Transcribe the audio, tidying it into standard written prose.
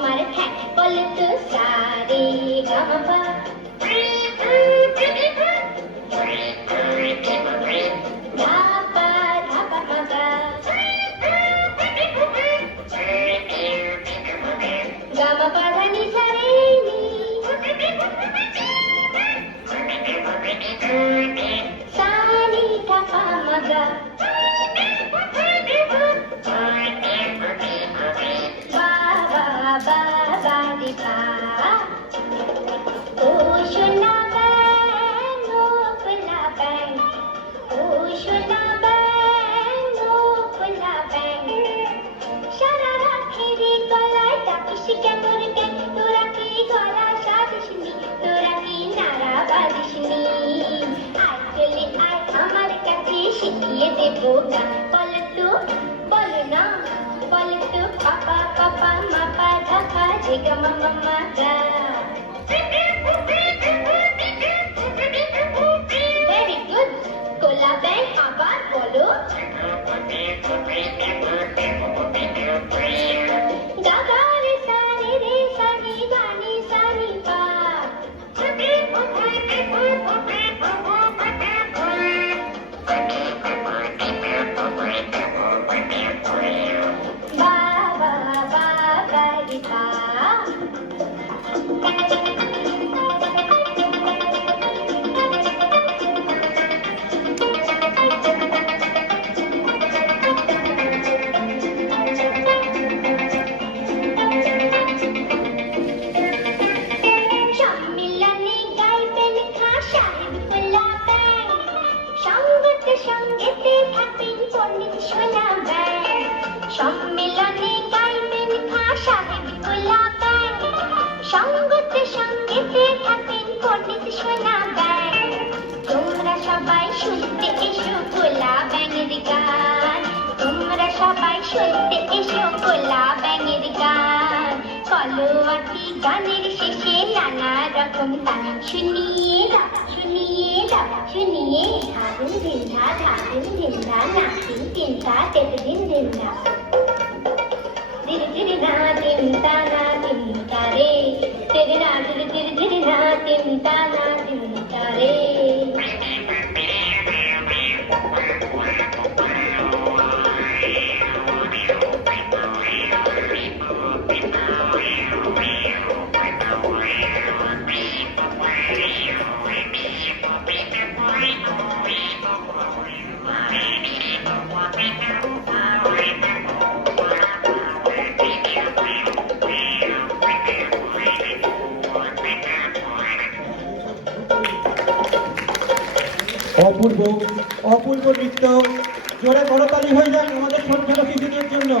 তোমার ঠ্যাং বলো তো সা রে গা মা পা Gama pada ni sa re ni sa ni tha pa ma ga ba ba ba ba di pa oh shona bang oh pula bang oh shona bang oh pula bang সারা রাখেরি গলায় ডাকিস কেমন কেন তোরা কি গলা সাজিসনি তোরা কি নাড়া বাজিসনি আয় চলে আয় আমার কাছে শিখিয়ে দেবো গান বলো না বলো তো পাপা পাপা মাপা ঢাকা ঝেগা মামা মাগা ভেরি গুড কোলা ব্যাং আবার বলো Gaga re sa ni ga ni sa ni pa ba ba ba ga ri pa সঙ্গেতে থাকেন পণ্ডিত সোনা ব্যাং সম্মেলনে গাইবেন খা সাহেব কোলা ব্যাং সঙ্গতে থাকেন পণ্ডিত সোনা ব্যাং তোমরা সবাই শুনতে এসো কোলা ব্যাঙের গান তোমরা সবাই শুনতে এসো কোলা ব্যাঙের গান কলোয়াটি গানের শেষে নানা রকম গান শুনিয়ে দাও শুনিয়ে ধাদিন ধিন্ধা নাচিন তিনটা তেদিন ধিন্ধা ধীরে ধীরে না তিনটা না তিনটা রে তেরে না ধীরে ধীরে ধীরে না তিনটা না তিনটা রে অপূর্ব নৃত্য জোরে করতালি হয়ে যাক আমাদের ছোট ছোট শিশুদের জন্য।